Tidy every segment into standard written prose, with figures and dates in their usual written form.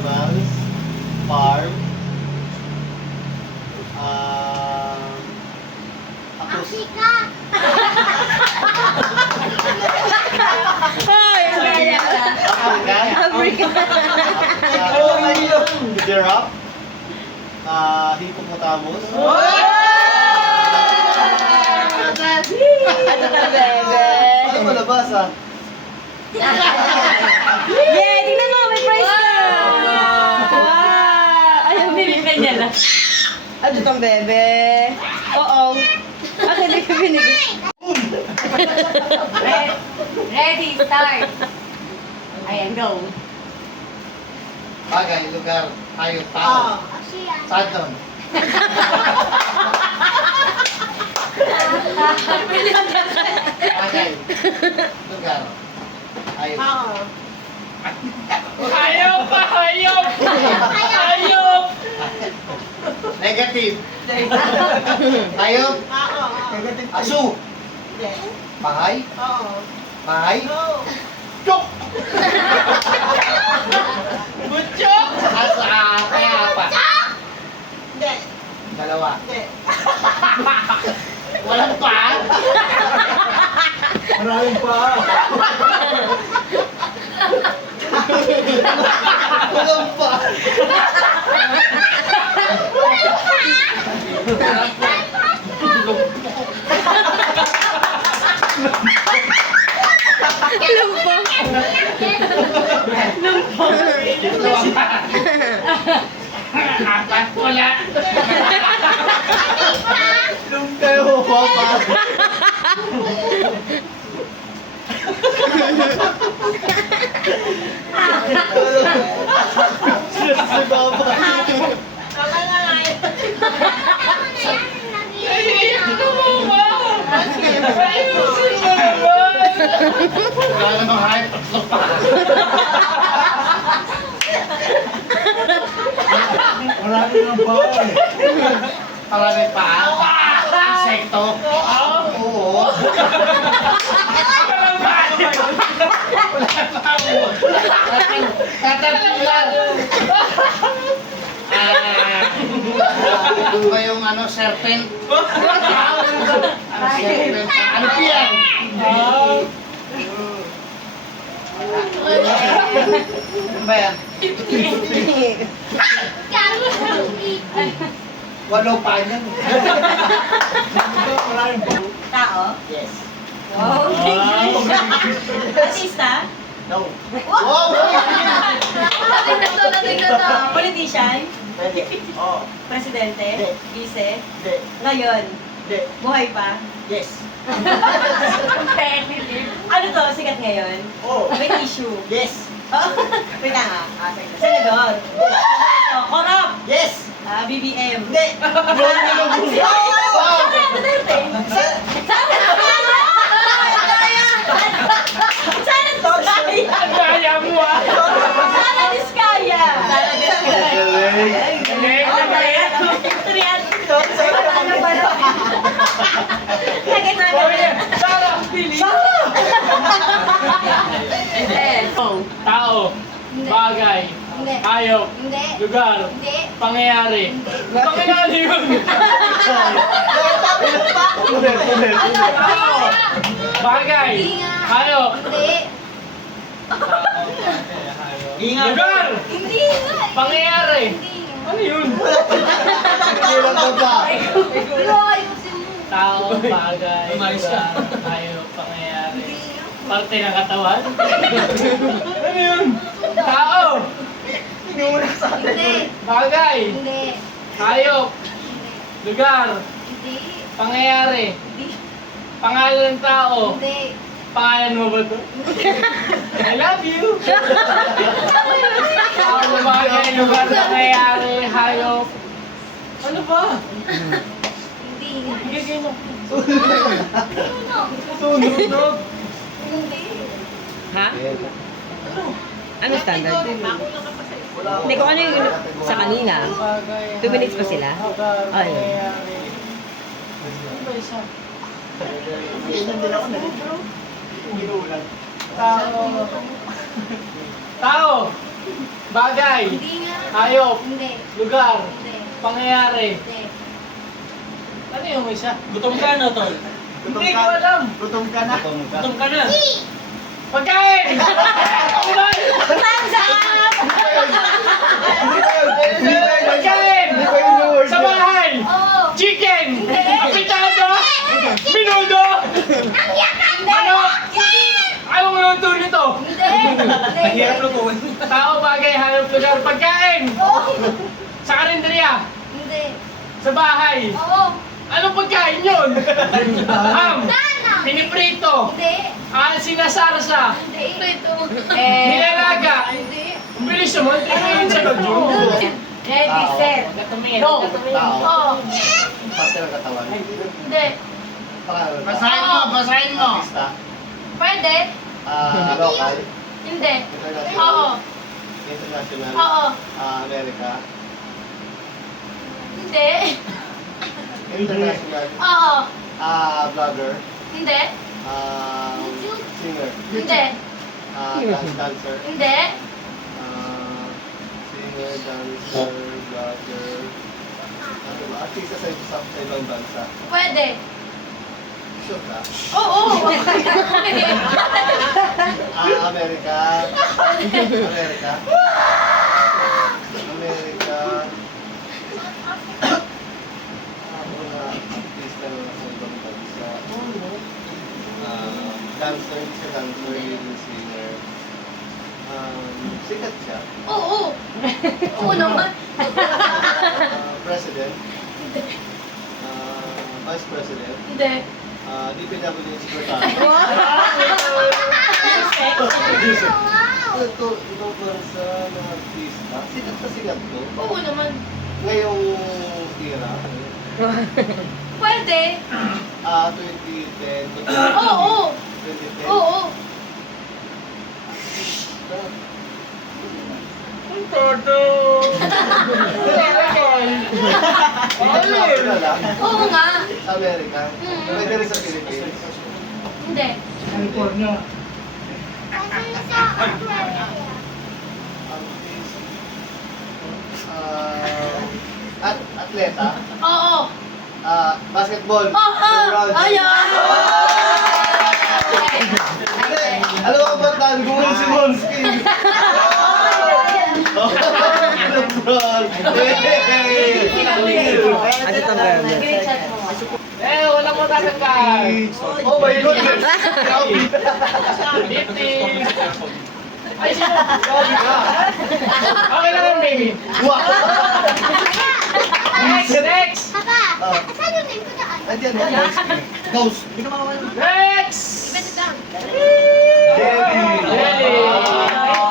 animals, farm, Africa! Ay, Africa, Africa. giraffe, hippopotamus, Ano ka, bebe? ano malabas Yay! Tingnan mo, may prize ka! Wow! Ay, binigyan niya lang. Ano tong bebe? Oo. Ako hindi ko binigyan. Ready, start! Ayan, go. bagay, lugar, hayop, tao, saan doon? Bagay, lugar, hayop. Hayop pa! Hayop! Hayop! Negative. Hayop. Aso. Bahay. Bahay. Chok. Butchok! Asa kaya apa? Dalawa. Walang pa. Maraming pa. Walang pa. Apat wala! Kayo papa. Si papa. Ayun mo ba? Ayusin mo naman! Wala namang hype. Tatlo pa. Marami ng bahay. Marami pa. Insekto. Oo. Walang bali! Caterpillar. Ano ba yung serpent? Serpent. Ano yan? Ano ba yan? Walo pa yan. Tao? Yes. Wow, thank you. Artista? No. Wow! Politician? Pwede. Oo. Presidente? Hindi. Vice? Hindi. Ngayon? Hindi. Buhay pa? Yes. Ano to? Sikat ngayon? Oo. May issue? Yes. Oh, wait lang ah. Senador? Korap? Yes. BBM? Hindi. Sara Duterte? Sara Diskaya? Ang gaya mo ah! Sara Diskaya? Galing. Ano ba ito? Lagay na Sara! Pili! Tao, bagay, Hindi. hayop, Hindi. lugar, Hindi. pangyayari. Pangyayari yun! Tao, bagay, Hindi nga. hayop, Hindi. lugar, Hindi nga. pangyayari. Hindi nga. Ano yun? Ilang ka ba? Pero ayusin mo. Tao, bagay, Umayos ka. lugar, hayop, pangyayari. Hindi nga. Parte ng katawan? Ano yun? Tao, Hindi. bagay, Hindi. hayop, lugar, Hindi. pangyayari. Hindi. Pangalan ng tao. Hindi. Pangalan mo ba to? I love you! Tao, bagay, lugar, pangyayari, hayop. Ano ba? Hindi nga. Bigay mo. Sunog. Hindi. Ha? Ano standard? Hindi ko ano yung sa kanina. 2 minutes pa sila? Ay. Pangyayari. Ano ba isa? Ginulan. Tao. Tao. Bagay. Hindi nga. Hayop. Hindi. Lugar. Hindi. Pangyayari. Hindi. Ano yung isa? Gutom ka na, tol. Hindi ko alam. Gutom ka na. Gutom ka na. Pagkain! Ano ba? Thumbs up! Pagkain! Sa bahay! Oo. Chicken! Apitado! Minudo! Ano? Anong luto nito? Hindi. Tao, bagay, hayop, lugar, pagkain! Oo. Sa karinderya! Hindi. Sa bahay! Oo. Anong pagkain yun? Ham! Nana. Piniprito! Hindi. Sinasarsa! Hindi. Ito. Nilalaga! Hindi. Ang bilis naman, 3 minutes agad yun. Ready, set. No! Tao. Oo. Parte ng katawan. Hindi. Pangalan. Basahin mo, basahin mo. Artista. Pwede. Local. Hindi. International. Oo. International. Oo. America. Hindi. International. Oo. Vlogger. Hindi. Singer. Hindi. Dancer. Hindi. Singer, dancer, vlogger. Ano ba? Artista sa ibang bansa. Pwede. Sure ka? Oo. America. America. America. Wala. Artista na sa ibang bansa. Dancer, hindi siya dancer, leading singer. Sikat siya. Oo. Oo naman. President. Vice President. Hindi. DPW Secretary. Wow. Ito, ibang bansa na artista. Sikat na sikat to. Oo naman. Ngayong era, Pwede. 2010 to Oo. 2010. Oo. Ang todo! Kilala? Oo nga. Sa Amerika. Mm. Pwede rin sa Philippines. Hindi. California. Atleta. Oo. Basketball. Oo. LeBron. Ayan. Hindi. Alam mo ba tan? Gumul si Monski. LeBron. Hey! Ano itong girl? Wala mo tatanggal. Oh my goodness! Lifting. Ay, sino? Okay lang yan, baby. Wow! Next! Papa, Ah. saan yung name ko daan? Andiyan, Ghost. Next! Jerry. Jerry.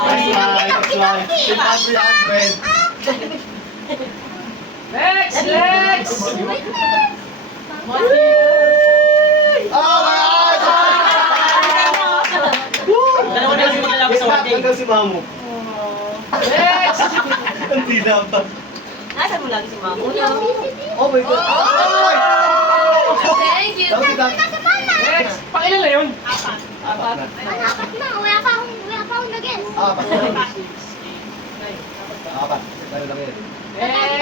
That's right, that's right. Si Papi Alfred. Next! Next! Oh my God! Dalawa na kasi malalaki sa wedding. Hanggang si Mamu. Next! Hindi dapat. Nasaan mo lagi si Mamo? Oh my God. Oh! Thank you. Dapat dapat. Next! Pakilan na yun? Apat na. Apat na. Wala pa akong nag-guess. Apat. Apat. Ano lang yan?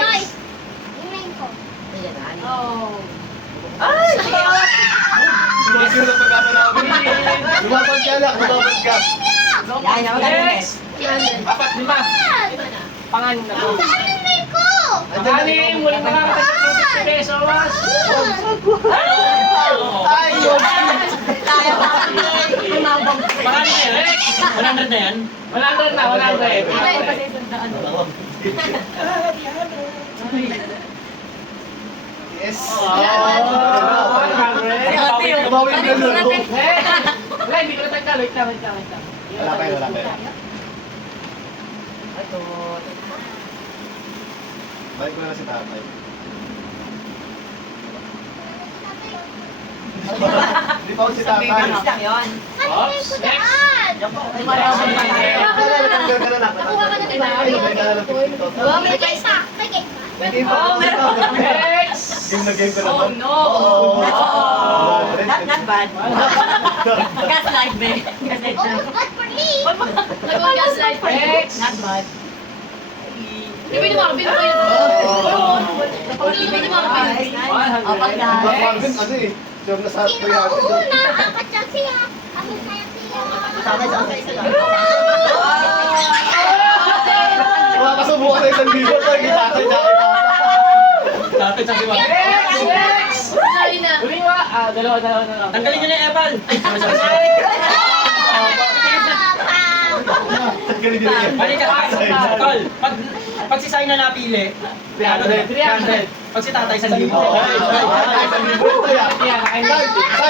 Next! Yung name ko. Oh. Ay! Sumasin na pag-asa namin. Lumapag ka lang, lumapag ka. Yan, yan, maganda. Next! Apat, lima. Panganin na to. Saan yung name ko? Panganin, muling makakatagot ng 50 pesos. Ay, yun. Pangalan na yan. Next! 100 na yan. 100 na, 100. Yes. Oh, 100. Kumawin ka na. Wala, hindi ko natanggal. Wait lang, wait lang, wait lang. Wala pa yun, wala pa yun. Balik ko na si tatay. Hindi pa ako si tatay. yun. Oops, next. Nakuha ka na, diba? Ay, may dala ng 50. May case na. May case na. Hindi pa ako si tatay. Next! Game na game ka na. Oh no! Not bad. Gaslight, babe. Gaslight Oh, na. God, for me. Nag-gaslight pa. Next! Not bad. Di ba yung mga pino kayo? Pag-ibig yung mga pino. Black Marvin, ano eh. Siyam na sa Sino 300. una? Apat siya siya. Ako kaya siya. Makakasubukan na 1,000 tayo. Gitatay na kita. Tatay sa siwa. Next! Dali na. Uli ba? Dalawa na. Tanggalin nyo na yung epal. Tanggalin din yan. Balik ka. Tol, pag si Sai na napili, 300. Pag si tatay sa libo. Ay, 1,000 ito yan. Tay,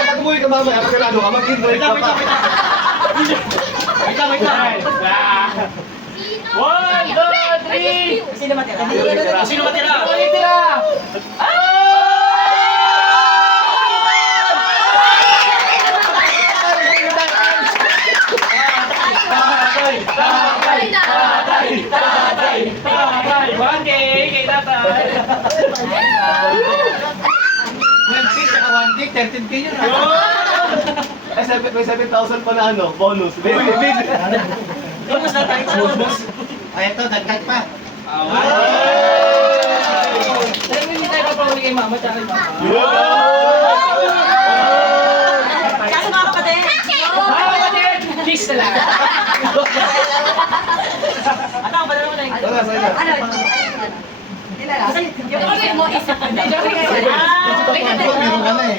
pag umuwi ka mamaya, pag ano ka, mag-invite ka pa. Wait lang. Sino? 1, 2, 3! Sino matira? Sino matira? Uli tira! Dali na. Tatay! 1K kay tatay! 12K, saka 1K, 13K yun. Ay, may 7,000 pa na ano, bonus. Bonus na tayo sa bonus. Ay, ito, dagdag pa. Dahil hindi tayo papahuli kay mama tsaka kay papa. Kaso mga kapatid. Mama kapatid! Kiss na lang! Ano ang badalo mo na yung... Wala, sa'yo na. Ano? Yung kapatid mo, isip ko na. Joke lang. Ah, Meron ka na eh.